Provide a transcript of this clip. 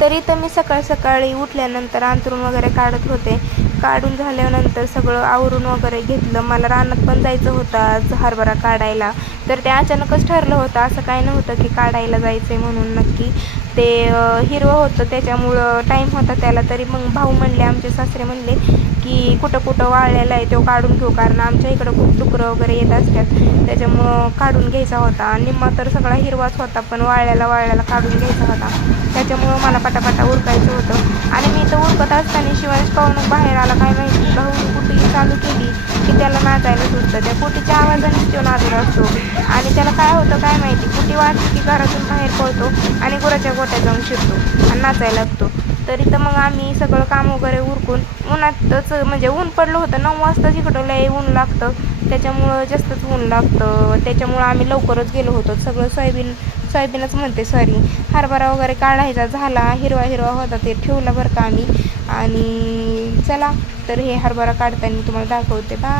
तरी तर मी सकाळ सकाळी उठल्यानंतर अंथरूण वगैरे काढत होते. काढून झाल्यानंतर सगळं आवरून वगैरे घेतलं. मला रानात पण जायचं होतं आज हरभरा काढायला. तर ते अचानकच ठरलं होतं, असं काही नव्हतं की काढायला जायचं आहे म्हणून नक्की. ते हिरवं होतं त्याच्यामुळं टाईम होता त्याला. तरी मग भाऊ म्हणले, आमचे सासरे म्हणले की कुठं कुठं वाळलेला आहे तो काढून घेऊ, कारण आमच्या इकडं खूप डुकरं वगैरे येत असतात, त्याच्यामुळं काढून घ्यायचा होता. निम्मा तर सगळा हिरवाच होता, पण वाळल्याला काढून घ्यायचा होता. त्याच्यामुळं मला पटापटा उरकायचं होतं. आणि मी तर उरकत असताना शिवांश पाहून बाहेर आला, काय माहिती भाऊने कुठेही चालू केली की त्याला नाचायला सुचतं. त्या कुटीच्या आवाजानेच तो नाचत असतो. आणि त्याला काय होतं काय माहिती, कुटी वाजली की घरातून बाहेर पळतो आणि गुराच्या गोट्यात जाऊन शिरतो आणि नाचायला लागतो. तरी तर मग आम्ही सगळं काम वगैरे उरकून उन्हातच, म्हणजे ऊन पडलं होतं 9 वाजताच, इकडं लय ऊन लागतं, त्याच्यामुळं जास्तच ऊन लागतं. त्याच्यामुळं आम्ही लवकरच गेलो होतो. सगळं सोयाबीनच म्हणते, सॉरी, हरभरा वगैरे काढायचा झाला. हिरवा हिरवा होता ते ठेवला बरं का आम्ही. आणि चला तर हे हरभरा काढताना तुम्हाला दाखवते. बा